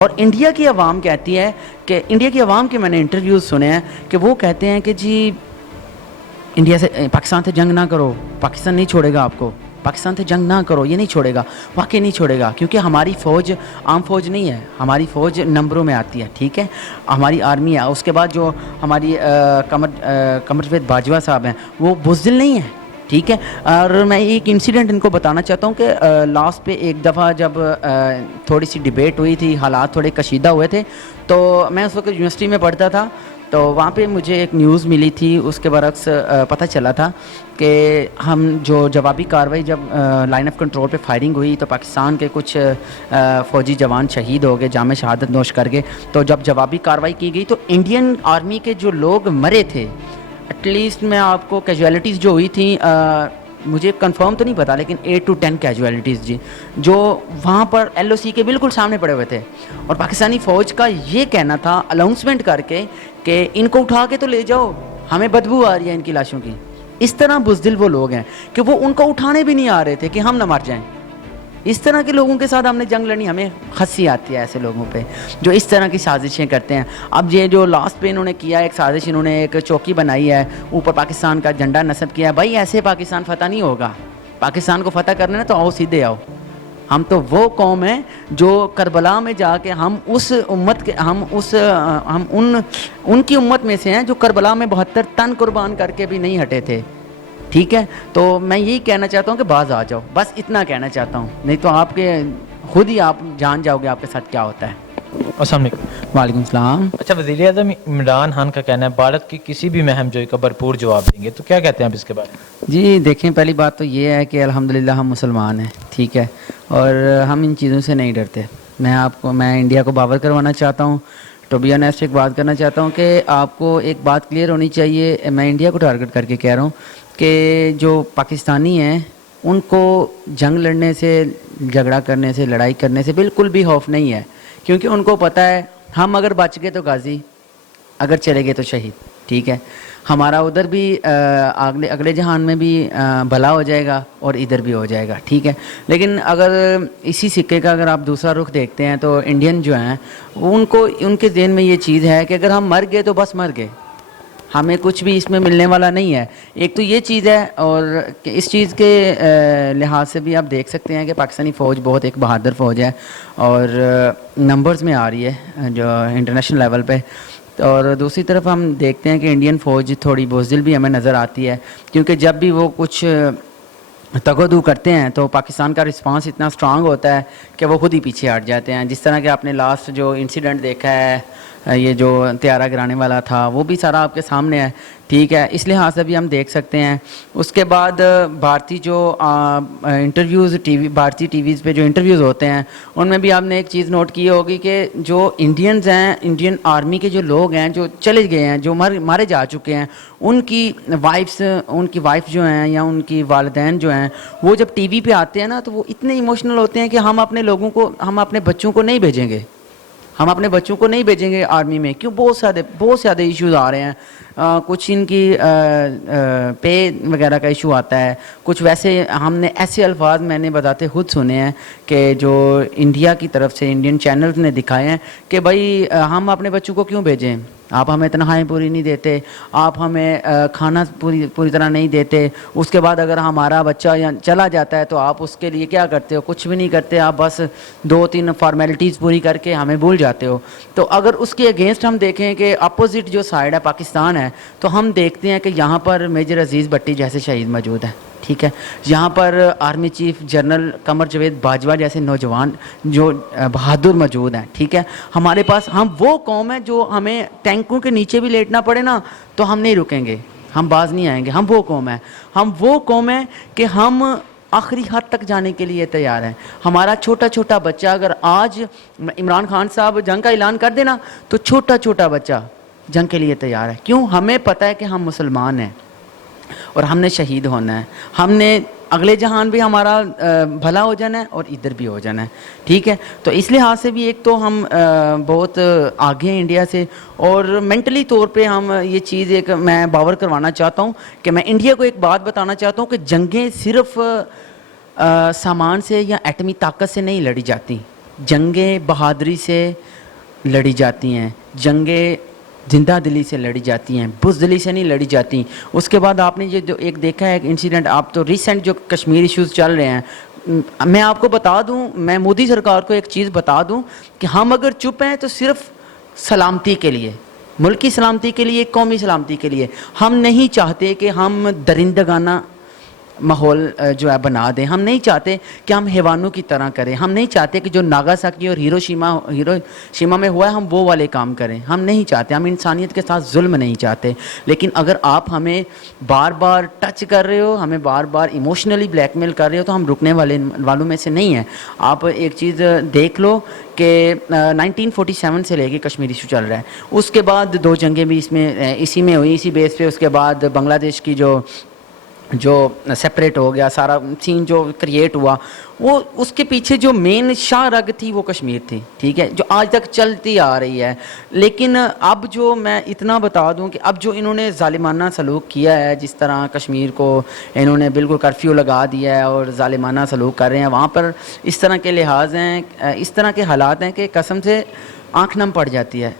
اور انڈیا کی عوام کہتی ہے کہ انڈیا کی عوام کے میں نے انٹرویوز سنے ہیں کہ وہ کہتے ہیں کہ جی انڈیا سے پاکستان سے جنگ نہ کرو، پاکستان نہیں چھوڑے گا آپ کو، پاکستان سے جنگ نہ کرو، یہ نہیں چھوڑے گا، واقعی نہیں چھوڑے گا، کیونکہ ہماری فوج عام فوج نہیں ہے، ہماری فوج نمبروں میں آتی ہے، ٹھیک ہے، ہماری آرمی ہے۔ اس کے بعد جو ہماری قمر جاوید باجوہ صاحب ہیں وہ بزدل نہیں ہیں، ٹھیک ہے۔ اور میں ایک انسیڈنٹ ان کو بتانا چاہتا ہوں کہ لاسٹ پہ ایک دفعہ جب تھوڑی سی ڈیبیٹ ہوئی تھی، حالات تھوڑے کشیدہ ہوئے تھے، تو میں اس وقت یونیورسٹی میں پڑھتا تھا، تو وہاں پہ مجھے ایک نیوز ملی تھی، اس کے برعکس پتہ چلا تھا کہ ہم جو جوابی کارروائی جب لائن آف کنٹرول پہ فائرنگ ہوئی تو پاکستان کے کچھ فوجی جوان شہید ہو گئے جامِ شہادت نوش کر کے، تو جب جوابی کارروائی کی گئی تو انڈین آرمی کے جو لوگ مرے تھے، ایٹ لیسٹ میں آپ کو کیجویلٹیز جو ہوئی تھیں مجھے کنفرم تو نہیں پتا، لیکن 8 to 10 کیجویلٹیز جی، جو وہاں پر ایل او سی کے بالکل سامنے پڑے ہوئے تھے، اور پاکستانی فوج کا یہ کہنا تھا اناؤنسمنٹ کر کے کہ ان کو اٹھا کے تو لے جاؤ، ہمیں بدبو آ رہی ہے ان کی لاشوں کی۔ اس طرح بزدل وہ لوگ ہیں کہ وہ ان کو اٹھانے بھی نہیں آ رہے تھے کہ ہم نہ مر جائیں۔ اس طرح کے لوگوں کے ساتھ ہم نے جنگ لڑنی، ہمیں ہنسی آتی ہے ایسے لوگوں پہ جو اس طرح کی سازشیں کرتے ہیں۔ اب یہ جو لاسٹ پہ انہوں نے کیا ایک سازش، انہوں نے ایک چوکی بنائی ہے، اوپر پاکستان کا جھنڈا نصب کیا ہے، بھائی ایسے پاکستان فتح نہیں ہوگا، پاکستان کو فتح کرنا ہے تو آؤ سیدھے آؤ۔ ہم تو وہ قوم ہیں جو کربلا میں جا کے ہم اس امت کے ہم ان کی امت میں سے ہیں جو کربلا میں 72 تن قربان کر کے بھی نہیں ہٹے تھے، ٹھیک ہے۔ تو میں یہی کہنا چاہتا ہوں کہ باز آ جاؤ، بس اتنا کہنا چاہتا ہوں، نہیں تو آپ کے خود ہی آپ جان جاؤ گے آپ کے ساتھ کیا ہوتا ہے۔ السلام علیکم۔ وعلیکم السلام۔ اچھا، وزیر اعظم عمران خان کا کہنا ہے بھارت کی کسی بھی مہم جوئی کا بھرپور جواب دیں گے، تو کیا کہتے ہیں آپ اس کے بارے میں؟ جی دیکھیں، پہلی بات تو یہ ہے کہ الحمدللہ ہم مسلمان ہیں، ٹھیک ہے، اور ہم ان چیزوں سے نہیں ڈرتے۔ میں انڈیا کو باور کروانا چاہتا ہوں، ٹو بی آنیسٹ ایک بات کرنا چاہتا ہوں کہ آپ کو ایک بات کلیئر ہونی چاہیے، میں انڈیا کو ٹارگٹ کر کے کہہ رہا ہوں کہ جو پاکستانی ہیں ان کو جنگ لڑنے سے، جھگڑا کرنے سے، لڑائی کرنے سے بالکل بھی خوف نہیں ہے، کیونکہ ان کو پتہ ہے ہم اگر بچ گئے تو غازی، اگر چلے گئے تو شہید، ٹھیک ہے۔ ہمارا ادھر بھی اگلے جہان میں بھی بھلا ہو جائے گا اور ادھر بھی ہو جائے گا، ٹھیک ہے۔ لیکن اگر اسی سکے کا اگر آپ دوسرا رخ دیکھتے ہیں تو انڈین جو ہیں ان کے ذہن میں یہ چیز ہے کہ اگر ہم مر گئے تو بس مر گئے، ہمیں کچھ بھی اس میں ملنے والا نہیں ہے۔ ایک تو یہ چیز ہے، اور اس چیز کے لحاظ سے بھی آپ دیکھ سکتے ہیں کہ پاکستانی فوج بہت ایک بہادر فوج ہے اور نمبرز میں آ رہی ہے جو انٹرنیشنل لیول پہ۔ اور دوسری طرف ہم دیکھتے ہیں کہ انڈین فوج تھوڑی بزدل بھی ہمیں نظر آتی ہے، کیونکہ جب بھی وہ کچھ تگودو کرتے ہیں تو پاکستان کا رسپانس اتنا سٹرانگ ہوتا ہے کہ وہ خود ہی پیچھے ہٹ جاتے ہیں۔ جس طرح کہ آپ نے لاسٹ جو انسیڈنٹ دیکھا ہے، یہ جو طیارہ گرانے والا تھا، وہ بھی سارا آپ کے سامنے ہے، ٹھیک ہے۔ اس لحاظ سے بھی ہم دیکھ سکتے ہیں۔ اس کے بعد بھارتی جو انٹرویوز بھارتی ٹی ویز پہ جو انٹرویوز ہوتے ہیں، ان میں بھی آپ نے ایک چیز نوٹ کی ہوگی کہ جو انڈینز ہیں، انڈین آرمی کے جو لوگ ہیں جو چلے گئے ہیں، جو مارے جا چکے ہیں، ان کی وائف جو ہیں یا ان کی والدین جو ہیں، وہ جب ٹی وی پہ آتے ہیں نا تو وہ اتنے ایموشنل ہوتے ہیں کہ ہم اپنے لوگوں کو، ہم اپنے بچوں کو نہیں بھیجیں گے، ہم اپنے بچوں کو نہیں بھیجیں گے آرمی میں، کیوں؟ بہت زیادہ ایشوز آ رہے ہیں، کچھ ان کی پے وغیرہ کا ایشو آتا ہے، کچھ ویسے ہم نے ایسے الفاظ میں نے بتاتے خود سنے ہیں کہ جو انڈیا کی طرف سے انڈین چینلز نے دکھائے ہیں کہ بھائی ہم اپنے بچوں کو کیوں بھیجیں، آپ ہمیں تنخواہیں پوری نہیں دیتے، آپ ہمیں کھانا پوری طرح نہیں دیتے، اس کے بعد اگر ہمارا بچہ چلا جاتا ہے تو آپ اس کے لیے کیا کرتے ہو؟ کچھ بھی نہیں کرتے، آپ بس 2-3 فارمیلٹیز پوری کر کے ہمیں بھول جاتے ہو۔ تو اگر اس کے اگینسٹ ہم دیکھیں کہ اپوزٹ جو سائڈ ہے پاکستان ہے، تو ہم دیکھتے ہیں کہ یہاں پر میجر عزیز بھٹی جیسے شہید موجود ہیں، ٹھیک ہے، یہاں پر army chief general Qamar Javed Bajwa جیسے نوجوان جو بہادر موجود ہیں، ٹھیک ہے۔ ہمارے پاس، ہم وہ قوم ہے جو ہمیں ٹینکوں کے نیچے بھی لیٹنا پڑے نا تو ہم نہیں رکیں گے، ہم باز نہیں آئیں گے، ہم وہ قوم ہیں کہ ہم آخری حد تک جانے کے لیے تیار ہیں۔ ہمارا چھوٹا چھوٹا بچہ، اگر آج عمران خان صاحب جنگ کا اعلان کر دینا تو چھوٹا چھوٹا بچہ جنگ کے لیے تیار ہے، کیوں؟ ہمیں پتہ ہے کہ ہم مسلمان ہیں اور ہم نے شہید ہونا ہے، ہم نے اگلے جہان بھی ہمارا بھلا ہو جانا ہے اور ادھر بھی ہو جانا ہے، ٹھیک ہے۔ تو اس لحاظ سے بھی ایک تو ہم بہت آگے ہیں انڈیا سے، اور مینٹلی طور پہ ہم یہ چیز ایک میں باور کروانا چاہتا ہوں کہ میں انڈیا کو ایک بات بتانا چاہتا ہوں کہ جنگیں صرف سامان سے یا ایٹمی طاقت سے نہیں لڑی جاتی، جنگیں بہادری سے لڑی جاتی ہیں, جنگیں زندہ دلی سے لڑی جاتی ہیں, بزدلی سے نہیں لڑی جاتی. اس کے بعد آپ نے یہ جو ایک دیکھا ہے انسیڈنٹ, آپ تو ریسنٹ جو کشمیر ایشوز چل رہے ہیں, میں آپ کو بتا دوں, میں مودی سرکار کو ایک چیز بتا دوں کہ ہم اگر چپ ہیں تو صرف سلامتی کے لیے, ملک کی سلامتی کے لیے, قومی سلامتی کے لیے. ہم نہیں چاہتے کہ ہم درندگانہ ماحول جو ہے بنا دیں, ہم نہیں چاہتے کہ ہم حیوانوں کی طرح کریں, ہم نہیں چاہتے کہ جو ناگاساکی اور ہیروشیما میں ہوا ہے ہم وہ والے کام کریں, ہم نہیں چاہتے, ہم انسانیت کے ساتھ ظلم نہیں چاہتے. لیکن اگر آپ ہمیں بار بار ٹچ کر رہے ہو, ہمیں بار بار ایموشنلی بلیک میل کر رہے ہو, تو ہم رکنے والوں میں سے نہیں ہیں. آپ ایک چیز دیکھ لو کہ 1947 سے لے کے کشمیر ایشو چل رہا ہے, اس کے بعد 2 جنگیں بھی اسی میں ہوئی, اسی بیس پہ. اس کے بعد بنگلہ دیش کی جو سپریٹ ہو گیا, سارا سین جو کریٹ ہوا, وہ اس کے پیچھے جو مین شاہ رگ تھی وہ کشمیر تھی, ٹھیک ہے, جو آج تک چلتی آ رہی ہے. لیکن اب جو میں اتنا بتا دوں کہ اب جو انہوں نے ظالمانہ سلوک کیا ہے, جس طرح کشمیر کو انہوں نے بالکل کرفیو لگا دیا ہے اور ظالمانہ سلوک کر رہے ہیں, وہاں پر اس طرح کے لحاظ ہیں, اس طرح کے حالات ہیں کہ قسم سے آنکھ نم پڑ جاتی ہے.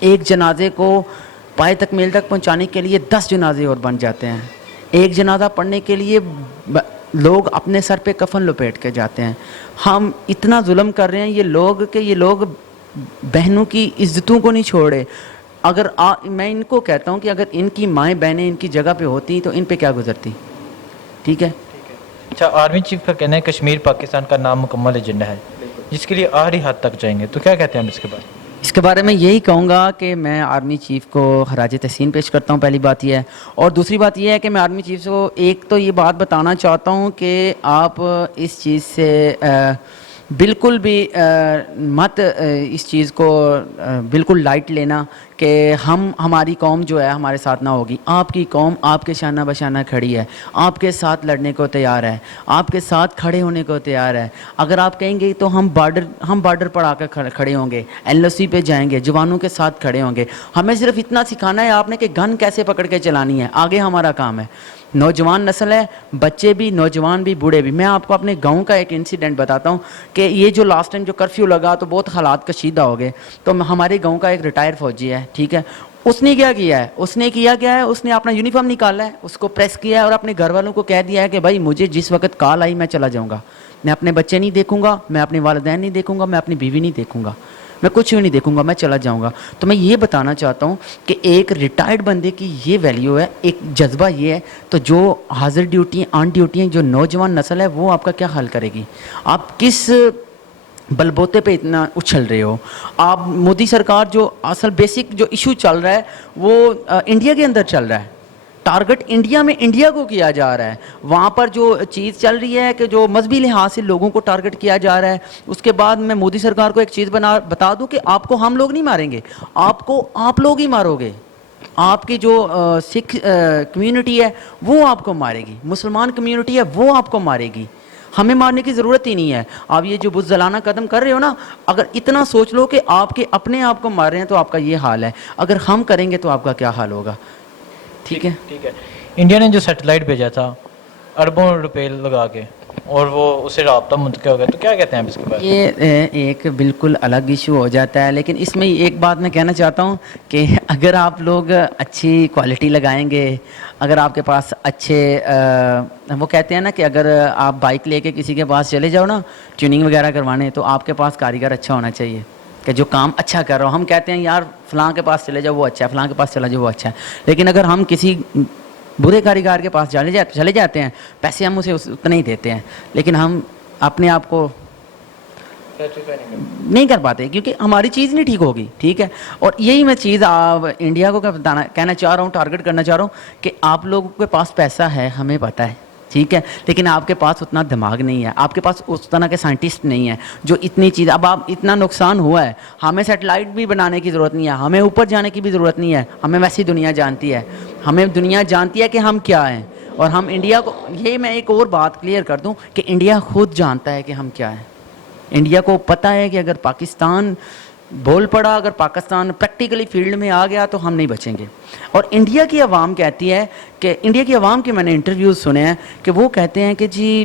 ایک جنازے کو پائے تکمیل تک پہنچانے کے لیے 10 جنازے اور بن جاتے ہیں. ایک جنازہ پڑھنے کے لیے لوگ اپنے سر پہ کفن لپیٹ کے جاتے ہیں. ہم اتنا ظلم کر رہے ہیں یہ لوگ بہنوں کی عزتوں کو نہیں چھوڑے. اگر میں ان کو کہتا ہوں کہ اگر ان کی مائیں بہنیں ان کی جگہ پہ ہوتی تو ان پہ کیا گزرتی, ٹھیک ہے. اچھا, آرمی چیف کا کہنا ہے کشمیر پاکستان کا نامکمل ایجنڈا ہے, جس کے لیے آخری حد تک جائیں گے, تو کیا کہتے ہیں ہم اس کے بارے میں؟ اس کے بارے میں یہی کہوں گا کہ میں آرمی چیف کو خراج تحسین پیش کرتا ہوں, پہلی بات یہ ہے. اور دوسری بات یہ ہے کہ میں آرمی چیف کو ایک تو یہ بات بتانا چاہتا ہوں کہ آپ اس چیز سے بالکل بھی مت اس چیز کو بالکل لائٹ لینا کہ ہماری قوم جو ہے ہمارے ساتھ نہ ہوگی. آپ کی قوم آپ کے شانہ بشانہ کھڑی ہے, آپ کے ساتھ لڑنے کو تیار ہے, آپ کے ساتھ کھڑے ہونے کو تیار ہے. اگر آپ کہیں گے تو ہم بارڈر پر آ کر کھڑے ہوں گے, LOC پہ جائیں گے, جوانوں کے ساتھ کھڑے ہوں گے. ہمیں صرف اتنا سکھانا ہے آپ نے کہ گن کیسے پکڑ کے چلانی ہے, آگے ہمارا کام ہے. نوجوان نسل ہے, بچے بھی, نوجوان بھی, بوڑھے بھی. میں آپ کو اپنے گاؤں کا ایک انسیڈنٹ بتاتا ہوں کہ یہ جو لاسٹ ٹائم جو کرفیو لگا تو بہت حالات کشیدہ ہو گئے. تو ہمارے گاؤں کا ایک ریٹائر فوجی ہے, ٹھیک ہے, اس نے کیا کیا ہے, اس نے اپنا یونیفارم نکالا ہے, اس کو پریس کیا ہے اور اپنے گھر والوں کو کہہ دیا ہے کہ بھائی مجھے جس وقت کال آئی میں چلا جاؤں گا, میں اپنے بچے نہیں دیکھوں گا, میں اپنے والدین نہیں دیکھوں گا, میں اپنی بیوی نہیں دیکھوں گا, میں کچھ بھی نہیں دیکھوں گا, میں چلا جاؤں گا. تو میں یہ بتانا چاہتا ہوں کہ ایک ریٹائرڈ بندے کی یہ ویلیو ہے, ایک جذبہ یہ ہے. تو جو حاضر ڈیوٹی آن ڈیوٹی ہیں, جو نوجوان نسل ہے, وہ آپ کا کیا حل کرے گی؟ آپ کس بلبوتے پہ اتنا اچھل رہے ہو؟ آپ مودی سرکار جو اصل بیسک جو ایشو چل رہا ہے وہ انڈیا کے اندر چل رہا ہے, ٹارگٹ انڈیا میں انڈیا کو کیا جا رہا ہے. وہاں پر جو چیز چل رہی ہے کہ جو مذہبی لحاظ سے لوگوں کو ٹارگٹ کیا جا رہا ہے. اس کے بعد میں مودی سرکار کو ایک چیز بتا دوں کہ آپ کو ہم لوگ نہیں ماریں گے, آپ لوگ ہی مارو گے. آپ کی جو سکھ کمیونٹی ہے وہ آپ کو مارے گی, مسلمان کمیونٹی ہے وہ آپ کو مارے گی. ہمیں مارنے کی ضرورت ہی نہیں ہے. آپ یہ جو بزدلانہ قدم کر رہے ہو نا, اگر اتنا سوچ لو کہ آپ کے اپنے آپ کو مار رہے ہیں تو آپ کا یہ حال ہے, اگر ہم کریں گے تو آپ کا کیا حال ہوگا. ٹھیک ہے. انڈیا نے جو سیٹلائٹ بھیجا تھا اربوں روپے لگا کے, اور وہ اسے رابطہ منتقل ہو گیا, تو کیا کہتے ہیں آپ اس کے بارے میں؟ یہ ایک بالکل الگ ایشو ہو جاتا ہے. لیکن اس میں ایک بات میں کہنا چاہتا ہوں کہ اگر آپ لوگ اچھی کوالٹی لگائیں گے, اگر آپ کے پاس اچھے وہ کہتے ہیں نا کہ اگر آپ بائک لے کے کسی کے پاس چلے جاؤ نا ٹیوننگ وغیرہ کروانے, تو آپ کے پاس کاریگر اچھا ہونا چاہیے کہ جو کام اچھا کر رہا ہو. ہم کہتے ہیں یار فلاں کے پاس چلے جاؤ وہ اچھا ہے, فلاں کے پاس چلا جاؤ وہ اچھا ہے. لیکن اگر ہم کسی برے کاریگر کے پاس چلے جاتے ہیں, پیسے ہم اسے اتنے ہی دیتے ہیں, لیکن ہم اپنے آپ کو نہیں کر پاتے کیونکہ ہماری چیز نہیں ٹھیک ہوگی. ٹھیک ہے. اور یہی میں چیز انڈیا کو کہنا چاہ رہا ہوں, ٹارگٹ کرنا چاہ رہا ہوں کہ آپ لوگوں کے پاس پیسہ ہے, ہمیں پتہ ہے, ٹھیک ہے, لیکن آپ کے پاس اتنا دماغ نہیں ہے, آپ کے پاس اس طرح کے سائنٹسٹ نہیں ہیں جو اتنی چیز. اب آپ اتنا نقصان ہوا ہے, ہمیں سیٹلائٹ بھی بنانے کی ضرورت نہیں ہے, ہمیں اوپر جانے کی بھی ضرورت نہیں ہے, ہمیں ویسی دنیا جانتی ہے, ہمیں دنیا جانتی ہے کہ ہم کیا ہیں. اور ہم انڈیا کو, یہ میں ایک اور بات کلیئر کر دوں کہ انڈیا خود جانتا ہے کہ ہم کیا ہیں. انڈیا کو پتہ ہے کہ اگر پاکستان بول پڑا, اگر پاکستان پریکٹیکلی فیلڈ میں آ گیا تو ہم نہیں بچیں گے. اور انڈیا کی عوام کہتی ہے کہ انڈیا کی عوام کے میں نے انٹرویوز سنے ہیں کہ وہ کہتے ہیں کہ جی